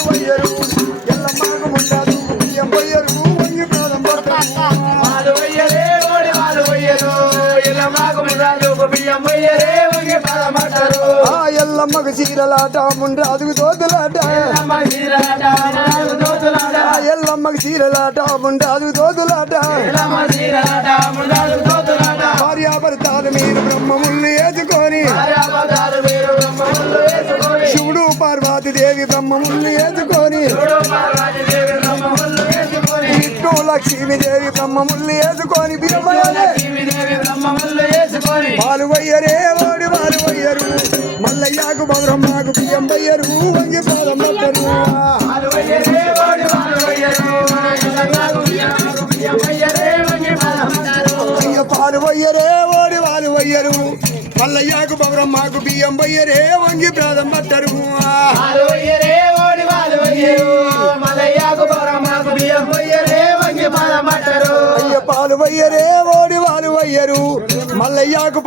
వాళ్ళు వయ్యరు ఎల్లమ్మకు ముందాదు బియ్యం వయ్యరు వంగి పాదం పడతారు వాళ్ళు వయ్యరే ఓడి వాళ్ళు వయ్యరు ఎల్లమ్మకు ముందాదు బియ్యం వయ్యరే వంగి పాదం పడతారు ఆ ఎల్లమ్మకు చీరలాట ముండ్రాదుకు దోతులాట ఎల్లమ్మకు చీరలాట ముండ్రాదుకు దోతులాట భార్యాభర్తాలు మీరు బ్రహ్మముళ్ళు వేసుకొని శివుడు పార్వతి దేవి బ్రహ్మముళ్ళు వేసుకొని విష్ణు లక్ష్మీదేవి బ్రహ్మముళ్ళు వేసుకొని పాలు వయ్యరే ఓడి వారు వయ్యరు మల్లయ్యకు బ్రహ్మకు బియ్యం వయ్యరు వంగి పాదం పట్టరు పాలు వయ్యరే ఓడి వాళ్ళు వయ్యరు మల్లయ్యకు బ్రహ్మకు బియ్యం వయ్యరే వంగి పాదం పట్టరు పాలు వయ్యరే ఓడి వాళ్ళు వయ్యరు మల్లయ్యకు బ్రహ్మకు బియ్యం వయ్యరే వంగి పాదం పట్టరు అయ్య పాలు వయ్యరే ఓడి వాళ్ళు వయ్యరు మల్లయ్యకు